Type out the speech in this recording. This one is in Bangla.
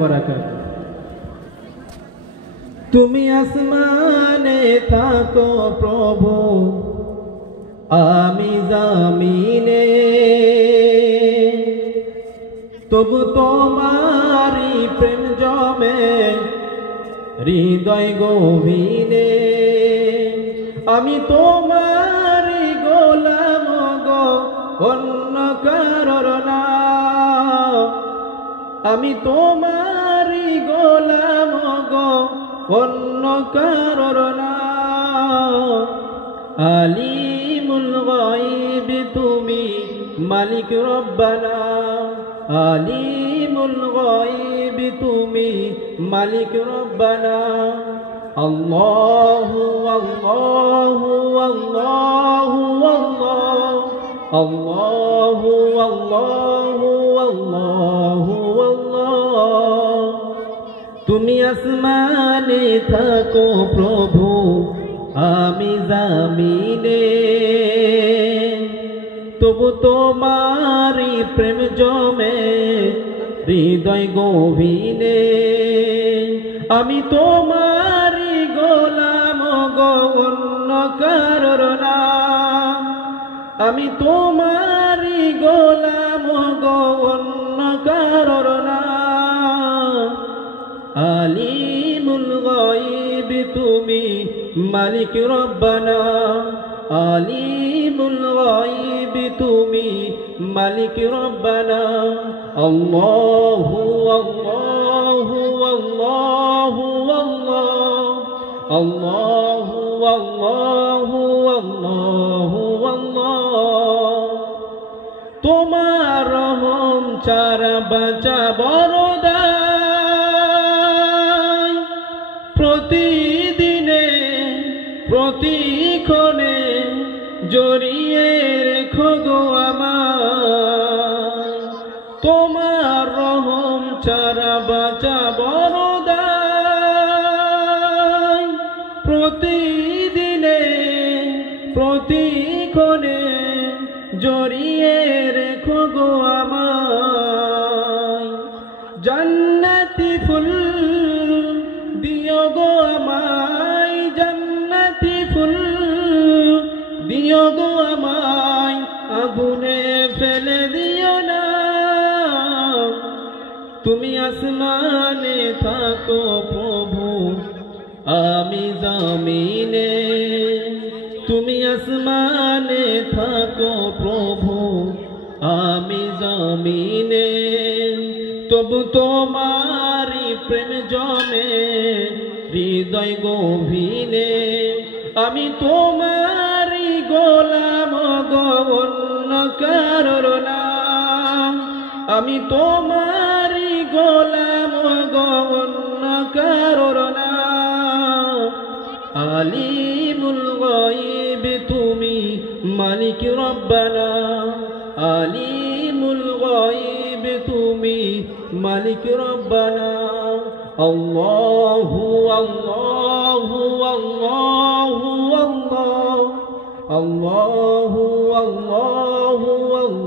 বারাকাতুহু। তুমি আসমানে থাকো প্রভু, আমি জমিনে, তবু তোমারি প্রেম জমে হৃদয় গভীরে। আমি তোমারি গোলাম গো, অন্য কারোর না। আমি তোমারি গোলাম গো, অন্য কারোর না। আলিমুল গায়ব তুমি মালিক রব্বানা, আলিমুল গায়ব তুমি মালিক রব্বানা। আল্লাহু আল্লাহু আল্লাহু আল্লাহ, আল্লাহু আল্লাহু আল্লাহু আল্লাহ। তুমি আসমানে থাকো প্রভু, আমি জমিনে, তবু তোমারি প্রেম জমে হৃদয় গভীরে। আমি তোমারি গোলাম গো, অন্য কারোর না। আমি তোমারি গোলাম গো, অন্য কারোর না। আলিমুল গায়ব তুমি মালিক রব্বানা, আলিমুল গায়ব তুমি মালিক রব্বানা। আল্লাহু আল্লাহু আল্লাহু আল্লাহ, আল্লাহু আল্লাহু আল্লাহু আল্লাহ। তোমার রহম ছাড়া বাঁচা বড় দায়, প্রতিদিনে প্রতিক্ষণে জড়িয়ে রেখো গো আমায়। তোমার রহম ছাড়া বাঁচা বড় দায়, প্রতিদিনে প্রতিক্ষণে জড়িয়ে রেখো গো আমায়। জান্নাতি ফুল দিও গো আমায়, জান্নাতি ফুল দিও গো আমায়, আগুনে ফেলে দিও না। তুমি আসমানে থাকো প্রভু, আমি জমিনে, তুমি আসমানে থাকো প্রভু, আমি জমিনে, তবু তোমারি প্রেম জমে হৃদয় গভীরে। আমি তোমারি গোলাম গো, অন্য কারোর না। আমি তোমারি গোলাম গো, অন্য কারোর না। আলিমুল গায়ব তুমি মালিক রব্বানা, আলিমুল গায়ব তুমি মালিক রব্বানা। আল্লাহু আল্লাহু আল্লাহু আল্লাহ, আল্লাহু আল্লাহু আল্লাহ।